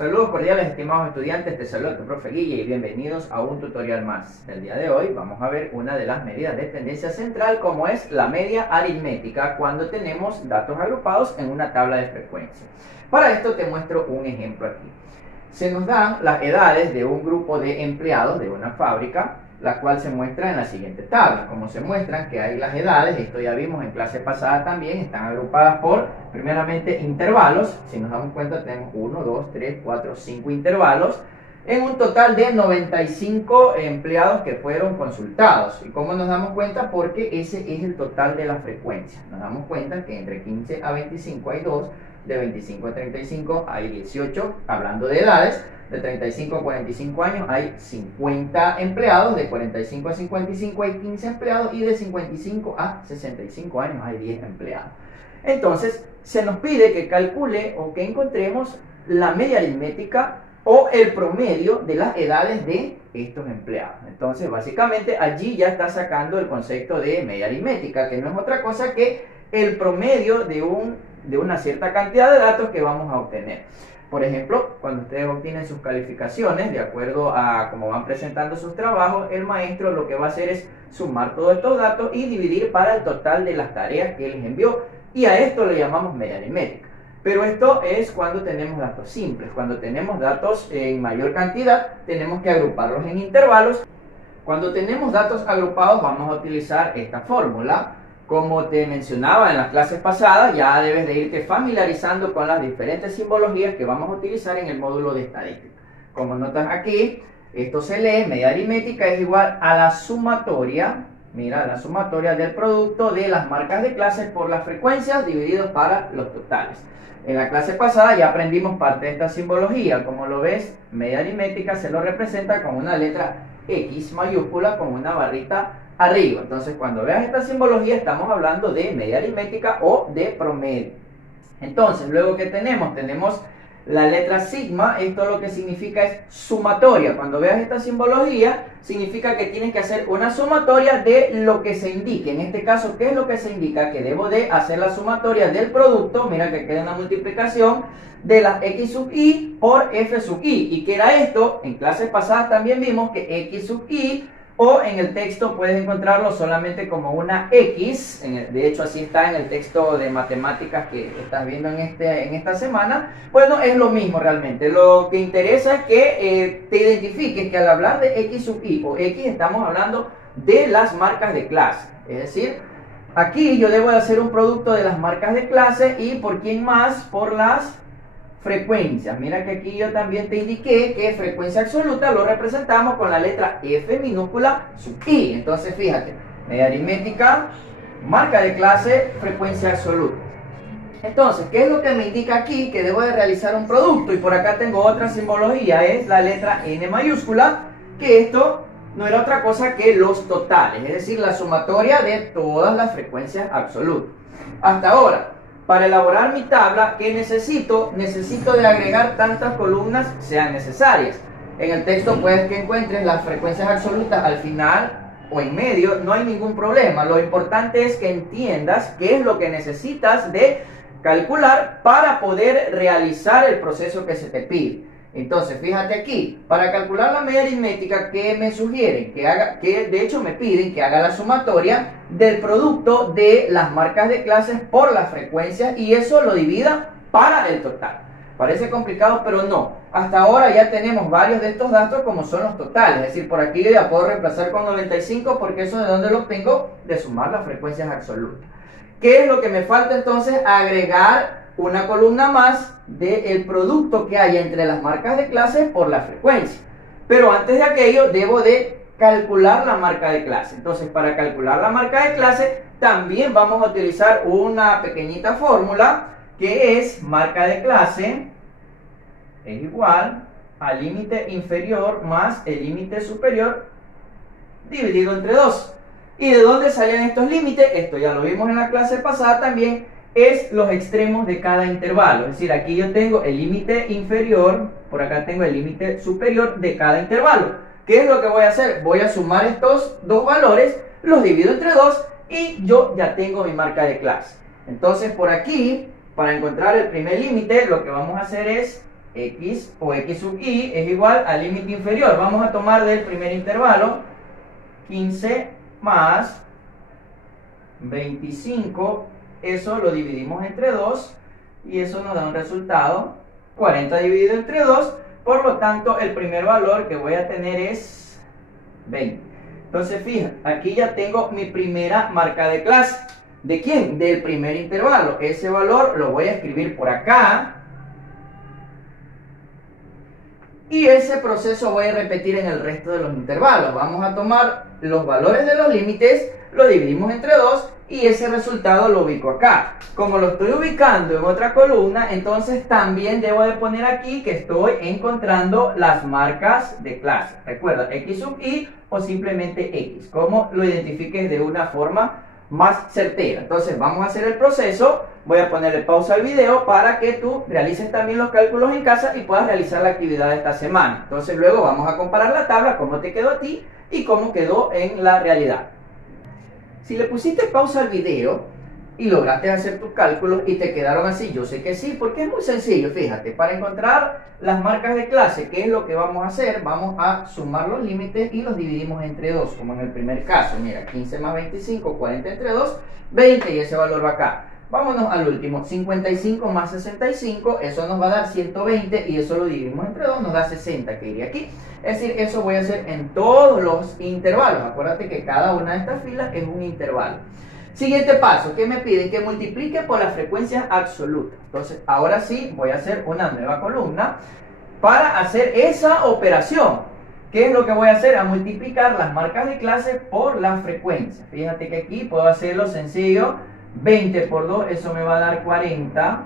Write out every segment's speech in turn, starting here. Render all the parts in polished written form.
Saludos cordiales, estimados estudiantes, te saluda tu profe Guille y bienvenidos a un tutorial más. El día de hoy vamos a ver una de las medidas de tendencia central, como es la media aritmética cuando tenemos datos agrupados en una tabla de frecuencia. Para esto te muestro un ejemplo aquí. Se nos dan las edades de un grupo de empleados de una fábrica, la cual se muestra en la siguiente tabla. Como se muestran que hay las edades, esto ya vimos en clase pasada también, están agrupadas por, primeramente, intervalos. Si nos damos cuenta, tenemos 1, 2, 3, 4, 5 intervalos, en un total de 95 empleados que fueron consultados. ¿Y cómo nos damos cuenta? Porque ese es el total de la frecuencia. Nos damos cuenta que entre 15 a 25 hay 2, de 25 a 35 hay 18, hablando de edades. De 35 a 45 años hay 50 empleados, de 45 a 55 hay 15 empleados y de 55 a 65 años hay 10 empleados. Entonces, se nos pide que calcule o que encontremos la media aritmética o el promedio de las edades de estos empleados. Entonces, básicamente, allí ya está sacando el concepto de media aritmética, que no es otra cosa que el promedio de una cierta cantidad de datos que vamos a obtener. Por ejemplo, cuando ustedes obtienen sus calificaciones, de acuerdo a cómo van presentando sus trabajos, el maestro lo que va a hacer es sumar todos estos datos y dividir para el total de las tareas que les envió. Y a esto le llamamos media aritmética. Pero esto es cuando tenemos datos simples. Cuando tenemos datos en mayor cantidad, tenemos que agruparlos en intervalos. Cuando tenemos datos agrupados, vamos a utilizar esta fórmula. Como te mencionaba en las clases pasadas, ya debes de irte familiarizando con las diferentes simbologías que vamos a utilizar en el módulo de estadística. Como notas aquí, esto se lee, media aritmética es igual a la sumatoria, mira, la sumatoria del producto de las marcas de clases por las frecuencias divididos para los totales. En la clase pasada ya aprendimos parte de esta simbología. Como lo ves, media aritmética se lo representa con una letra X mayúscula con una barrita arriba. Entonces, cuando veas esta simbología, estamos hablando de media aritmética o de promedio. Entonces, luego que tenemos la letra sigma. Esto lo que significa es sumatoria. Cuando veas esta simbología, significa que tienes que hacer una sumatoria de lo que se indique. En este caso, ¿qué es lo que se indica? Que debo de hacer la sumatoria del producto, mira que queda una multiplicación de las x sub i por f sub i. ¿Y qué era esto? En clases pasadas también vimos que x sub i, o en el texto puedes encontrarlo solamente como una X, de hecho así está en el texto de matemáticas que estás viendo en esta semana. Bueno, es lo mismo realmente. Lo que interesa es que te identifiques que al hablar de X sub I o X estamos hablando de las marcas de clase. Es decir, aquí yo debo de hacer un producto de las marcas de clase y ¿por quién más? Por las frecuencias. Mira que aquí yo también te indiqué que frecuencia absoluta lo representamos con la letra F minúscula sub I. Entonces fíjate, media aritmética, marca de clase, frecuencia absoluta. Entonces, ¿qué es lo que me indica aquí? Que debo de realizar un producto. Y por acá tengo otra simbología, es la letra N mayúscula, que esto no era otra cosa que los totales, es decir, la sumatoria de todas las frecuencias absolutas. Hasta ahora, para elaborar mi tabla, ¿qué necesito? Necesito de agregar tantas columnas sean necesarias. En el texto puedes que encuentres las frecuencias absolutas al final o en medio, no hay ningún problema. Lo importante es que entiendas qué es lo que necesitas de calcular para poder realizar el proceso que se te pide. Entonces, fíjate aquí, para calcular la media aritmética, ¿qué me sugieren? Que de hecho me piden que haga la sumatoria del producto de las marcas de clases por las frecuencias y eso lo divida para el total. Parece complicado, pero no. Hasta ahora ya tenemos varios de estos datos como son los totales. Es decir, por aquí yo ya puedo reemplazar con 95 porque eso de dónde lo obtengo, de sumar las frecuencias absolutas. ¿Qué es lo que me falta entonces? Agregar una columna más del producto que haya entre las marcas de clase por la frecuencia. Pero antes de aquello debo de calcular la marca de clase. Entonces, para calcular la marca de clase también vamos a utilizar una pequeñita fórmula que es marca de clase es igual al límite inferior más el límite superior dividido entre 2. ¿Y de dónde salen estos límites? Esto ya lo vimos en la clase pasada también. Es los extremos de cada intervalo. Es decir, aquí yo tengo el límite inferior, por acá tengo el límite superior de cada intervalo. ¿Qué es lo que voy a hacer? Voy a sumar estos dos valores, los divido entre 2 y yo ya tengo mi marca de clase. Entonces, por aquí, para encontrar el primer límite, lo que vamos a hacer es X o X sub I es igual al límite inferior. Vamos a tomar del primer intervalo 15 más 25, eso lo dividimos entre 2 y eso nos da un resultado 40 dividido entre 2, por lo tanto el primer valor que voy a tener es 20. Entonces fíjate, aquí ya tengo mi primera marca de clase. ¿De quién? Del primer intervalo. Ese valor lo voy a escribir por acá. Y ese proceso voy a repetir en el resto de los intervalos. Vamos a tomar los valores de los límites, lo dividimos entre 2 y ese resultado lo ubico acá. Como lo estoy ubicando en otra columna, entonces también debo de poner aquí que estoy encontrando las marcas de clase. Recuerda, X sub I o simplemente X, como lo identifiques de una forma más certera. Entonces vamos a hacer el proceso. Voy a ponerle pausa al video para que tú realices también los cálculos en casa y puedas realizar la actividad de esta semana. Entonces luego vamos a comparar la tabla, cómo te quedó a ti y cómo quedó en la realidad. Si le pusiste pausa al video y lograste hacer tus cálculos y te quedaron así, yo sé que sí, porque es muy sencillo. Fíjate, para encontrar las marcas de clase, ¿qué es lo que vamos a hacer? Vamos a sumar los límites y los dividimos entre 2, como en el primer caso. Mira, 15 más 25, 40 entre 2, 20 y ese valor va acá. Vámonos al último, 55 más 65, eso nos va a dar 120 y eso lo dividimos entre 2, nos da 60, que iría aquí. Es decir, eso voy a hacer en todos los intervalos. Acuérdate que cada una de estas filas es un intervalo. Siguiente paso, ¿qué me piden? Que multiplique por la frecuencia absoluta. Entonces, ahora sí voy a hacer una nueva columna para hacer esa operación. ¿Qué es lo que voy a hacer? A multiplicar las marcas de clase por la frecuencia. Fíjate que aquí puedo hacerlo sencillo. 20 por 2, eso me va a dar 40.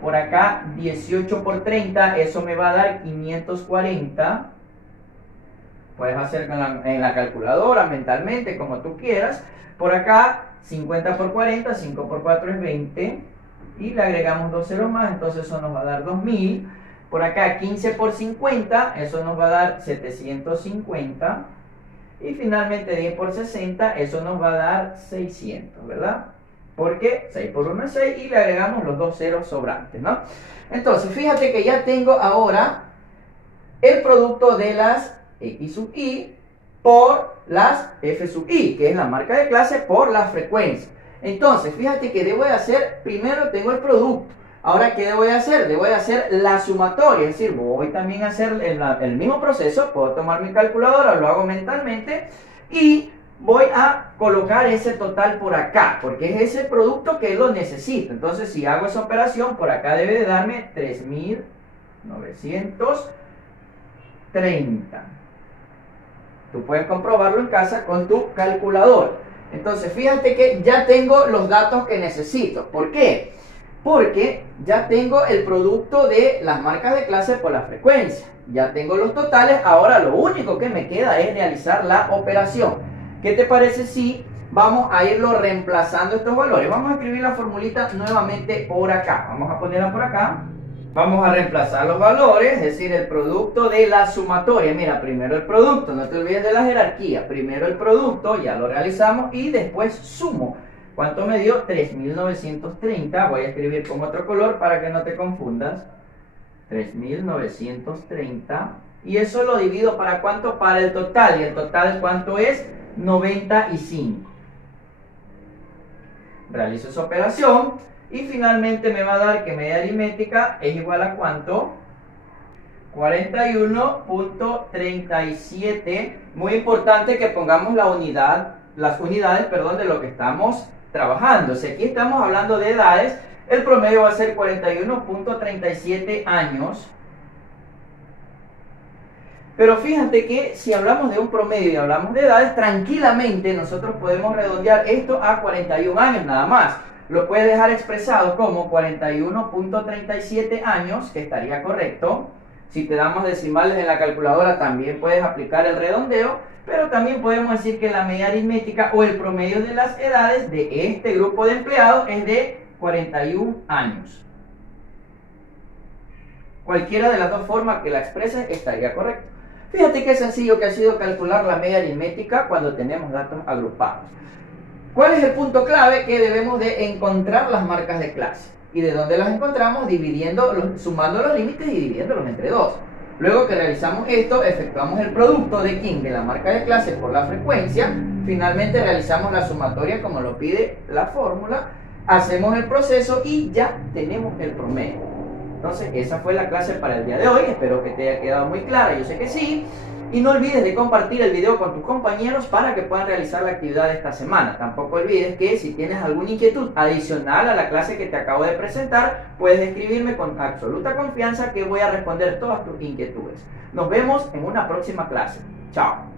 Por acá, 18 por 30, eso me va a dar 540. Puedes hacer en la calculadora, mentalmente, como tú quieras. Por acá, 50 por 40, 5 por 4 es 20. Y le agregamos 2 ceros más, entonces eso nos va a dar 2000. Por acá, 15 por 50, eso nos va a dar 750. Y finalmente, 10 por 60, eso nos va a dar 600, ¿verdad? Porque 6 por 1 es 6 y le agregamos los 2 ceros sobrantes, ¿no? Entonces, fíjate que ya tengo ahora el producto de las X sub I por las F sub I, que es la marca de clase por la frecuencia. Entonces, fíjate que debo de hacer, primero tengo el producto. Ahora, ¿qué debo de hacer? Debo de hacer la sumatoria, es decir, voy también a hacer el mismo proceso. Puedo tomar mi calculadora, lo hago mentalmente y voy a colocar ese total por acá, porque es ese producto que lo necesito. Entonces, si hago esa operación, por acá debe de darme 3.930. Tú puedes comprobarlo en casa con tu calculadora. Entonces, fíjate que ya tengo los datos que necesito. ¿Por qué? Porque ya tengo el producto de las marcas de clase por la frecuencia. Ya tengo los totales. Ahora lo único que me queda es realizar la operación. ¿Qué te parece si vamos a irlo reemplazando estos valores? Vamos a escribir la formulita nuevamente por acá. Vamos a ponerla por acá. Vamos a reemplazar los valores, es decir, el producto de la sumatoria. Mira, primero el producto, no te olvides de la jerarquía. Primero el producto, ya lo realizamos, y después sumo. ¿Cuánto me dio? 3.930. Voy a escribir con otro color para que no te confundas. 3.930. Y eso lo divido ¿para cuánto? Para el total. ¿Y el total cuánto es? 95. Realizo esa operación y finalmente me va a dar que media aritmética es igual a ¿cuánto? 41.37. Muy importante que pongamos las unidades de lo que estamos trabajando. Si aquí estamos hablando de edades, el promedio va a ser 41.37 años. Pero fíjate que si hablamos de un promedio y hablamos de edades, tranquilamente nosotros podemos redondear esto a 41 años nada más. Lo puedes dejar expresado como 41.37 años, que estaría correcto. Si te damos decimales en la calculadora, también puedes aplicar el redondeo, pero también podemos decir que la media aritmética o el promedio de las edades de este grupo de empleados es de 41 años. Cualquiera de las dos formas que la expreses estaría correcto. Fíjate qué sencillo que ha sido calcular la media aritmética cuando tenemos datos agrupados. ¿Cuál es el punto clave? Que debemos de encontrar las marcas de clase. ¿Y de dónde las encontramos? Sumando los límites y dividiéndolos entre 2. Luego que realizamos esto, efectuamos el producto de King de la marca de clase por la frecuencia. Finalmente realizamos la sumatoria como lo pide la fórmula. Hacemos el proceso y ya tenemos el promedio. Entonces, esa fue la clase para el día de hoy. Espero que te haya quedado muy clara. Yo sé que sí. Y no olvides de compartir el video con tus compañeros para que puedan realizar la actividad de esta semana. Tampoco olvides que si tienes alguna inquietud adicional a la clase que te acabo de presentar, puedes escribirme con absoluta confianza que voy a responder todas tus inquietudes. Nos vemos en una próxima clase. Chao.